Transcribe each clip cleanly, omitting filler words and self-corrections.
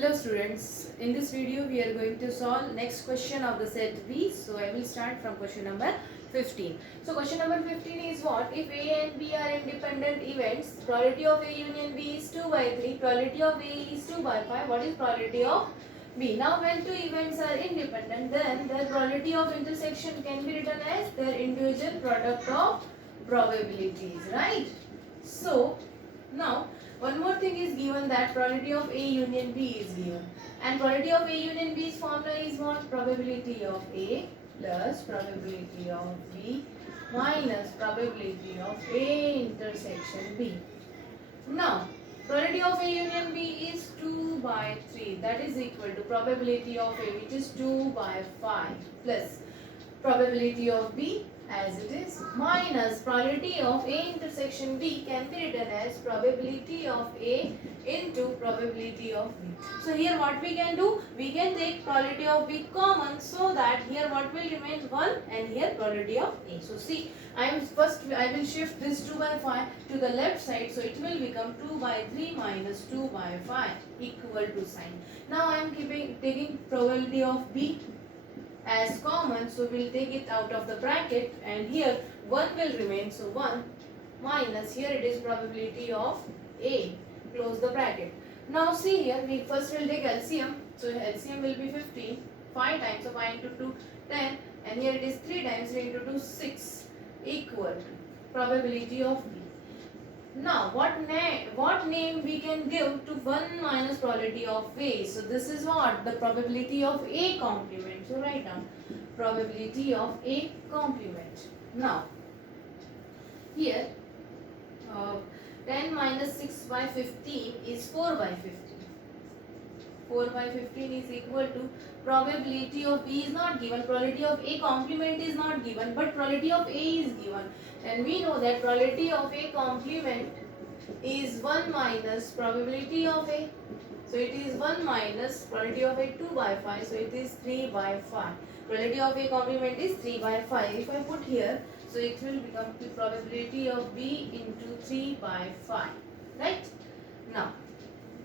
Hello students, in this video we are going to solve next question of the set B. So I will start from question number 15. So question number 15 is what? If A and B are independent events, probability of A union B is 2 by 3, probability of A is 2 by 5. What is probability of B? Now when two events are independent, then their probability of intersection can be written as their individual product of probabilities, right? So now one more thing is given, that probability of A union B is given, and probability of A union B's formula is what? Probability of A plus probability of B minus probability of A intersection B. Now probability of A union B is 2 by 3, that is equal to probability of A, which is 2 by 5, plus probability of B as it is, minus probability of A intersection B can be written as probability of A into probability of B. So here what we can do, we can take probability of B common, so that here what will remain 1 and here probability of A. So see, I will shift this 2 by 5 to the left side, so it will become 2 by 3 minus 2 by 5 equal to sign. Now I am taking probability of B as common, so we'll take it out of the bracket, and here 1 will remain, so 1 minus, here it is probability of A, close the bracket. Now see here, we first will take LCM, so LCM will be 15, 5 times, so 5 into 2 10, and here it is 3 times 3 into 2 6 equal to probability of B. Now what name we can give to 1 minus probability of A? So this is what? The probability of A complement. So write down probability of A complement. Now here 10 minus 6 by 15 is 4 by 15. 4 by 15 is equal to probability of B is not given, probability of A complement is not given, but probability of A is given, and we know that probability of A complement is 1 minus probability of A, so it is 1 minus probability of A 2 by 5, so it is 3 by 5. Probability of A complement is 3 by 5. If I put here, so it will become the probability of B into 3 by 5, right? Now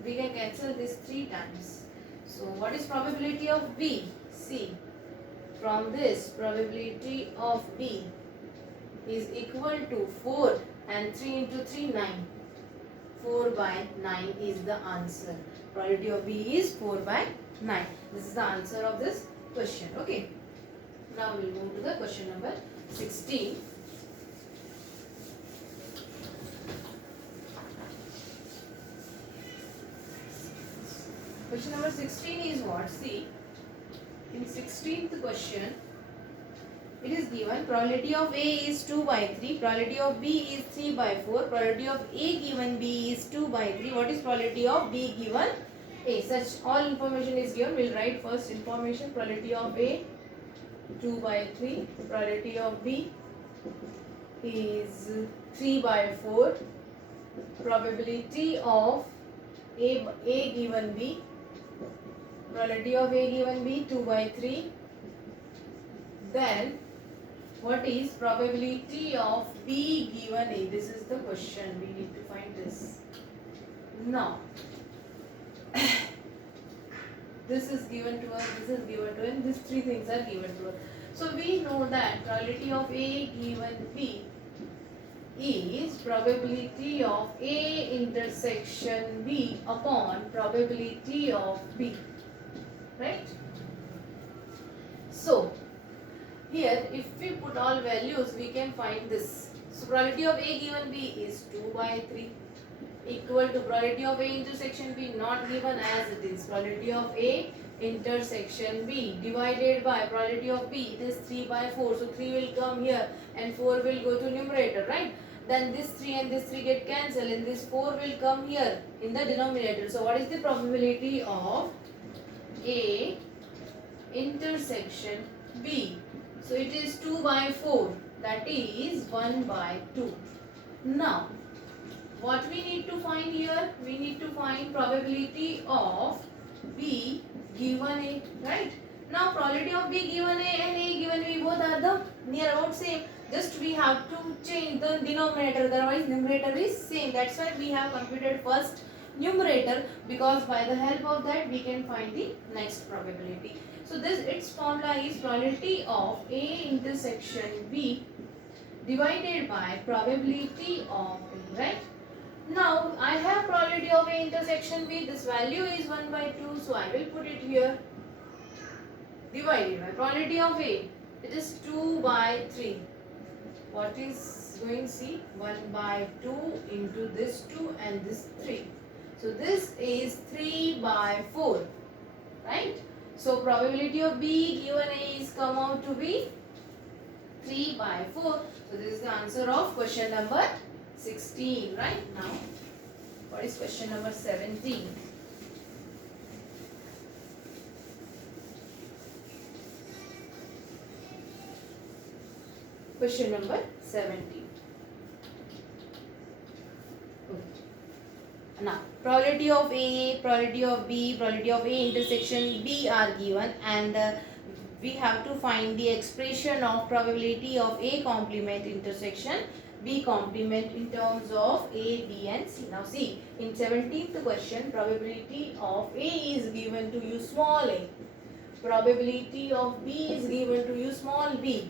we can cancel this 3 times. So what is probability of B? See, from this probability of B is equal to 4, and 3 into 3 9. 4 by 9 is the answer. Probability of B is 4 by 9. This is the answer of this question. Okay. Now we'll move to the question number 16. Question number 16 is what? See, in 16th question, it is given probability of A is 2 by 3, probability of B is 3 by 4, probability of A given B is 2 by 3. What is probability of B given A? Such all information is given. We'll write first information. Probability of A 2 by 3, probability of B is 3 by 4, probability of A given B, probability of A given B 2 by 3. Then what is probability of B given A? This is the question. We need to find this. Now this is given to us, this is given to us, and these 3 things are given to us. So we know that probability of A given B is probability of A intersection B upon probability of B, right? So here if we put all values, we can find this. So probability of A given B is 2 by 3 equal to probability of A intersection B not given as it is, probability of A intersection B divided by probability of B, it is 3 by 4, so 3 will come here and 4 will go to numerator, right? Then this 3 and this 3 get cancelled, and this 4 will come here in the denominator. So what is the probability of A intersection B? So it is 2 by 4, that is 1 by 2. Now what we need to find here? We need to find probability of B given A, right? Now probability of B given A and A given B both are the near about same. Just we have to change the denominator, otherwise numerator is same. That's why we have computed first numerator, because by the help of that we can find the next probability. So this, its formula is probability of A intersection B divided by probability of B, right? Now I have probability of A intersection B, this value is 1 by 2, so I will put it here, divided by probability of A, it is 2 by 3. What is going, see, 1 by 2 into this 2 and this 3. So this is 3 by 4, right? So probability of B given A is come out to be 3 by 4. So this is the answer of question number 16, right? Now, what is question number 17? Question number 17. Now, probability of A, probability of B, probability of A intersection B are given, and we have to find the expression of probability of A complement intersection B complement in terms of A, B and C. Now see, in 17th question, probability of A is given to you small a, probability of B is given to you small b,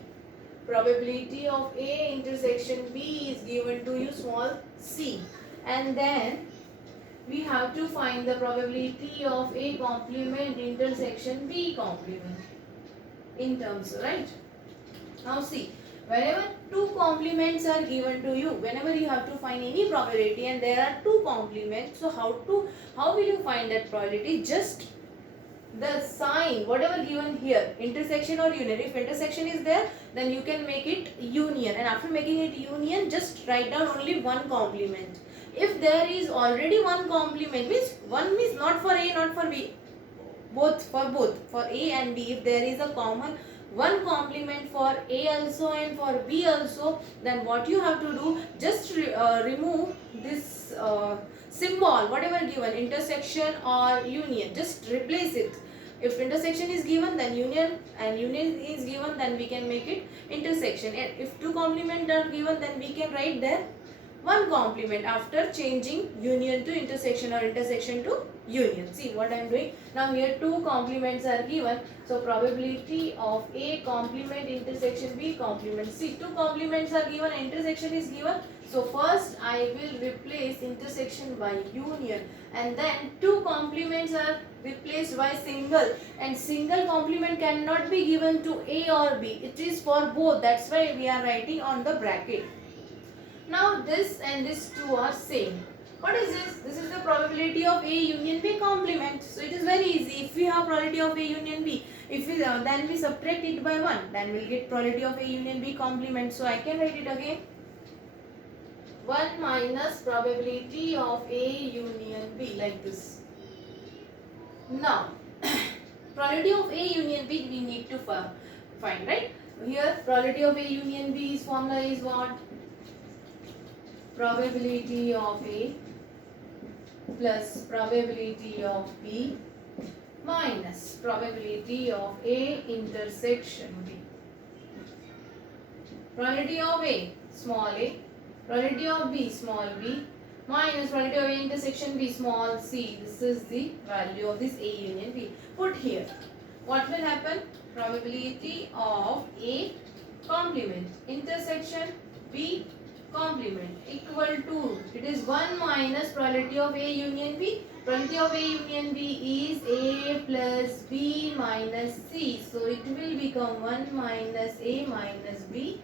probability of A intersection B is given to you small c, and then we have to find the probability of A complement intersection B complement in terms, right? Now see, whenever two complements are given to you, whenever you have to find any probability and there are two complements, so how will you find that probability? Just the sign, whatever given here, intersection or union. If intersection is there, then you can make it union, and after making it union, just write down only one complement. If there is already one complement, means one means not for A, not for B, both, for A and B. If there is a common one complement for A also and for B also, then what you have to do, just remove this symbol, whatever given, intersection or union, just replace it. If intersection is given, then union, and union is given, then we can make it intersection. And if two complements are given, then we can write there one complement after changing union to intersection or intersection to union. See what I am doing. Now here two complements are given. So probability of A complement intersection B complement. See, two complements are given, intersection is given. So first I will replace intersection by union, and then two complements are replaced by single, and single complement cannot be given to A or B. It is for both. That's why we are writing on the bracket. Now this and this two are same. What is this? This is the probability of A union B complement. So it is very easy. If we have probability of A union B, if we then we subtract it by 1, then we'll get probability of A union B complement. So I can write it again. 1 minus probability of A union B, like this. Now, probability of A union B we need to find, right? Here probability of A union B's formula is what? Probability of A plus probability of B minus probability of A intersection B. Probability of A, small a, probability of B, small b, minus probability of A intersection B, small c. This is the value of this A union B. Put here. What will happen? Probability of A complement intersection B complement equal to, it is 1 minus probability of A union B. Probability of A union B is A plus B minus C. So it will become 1 minus A minus B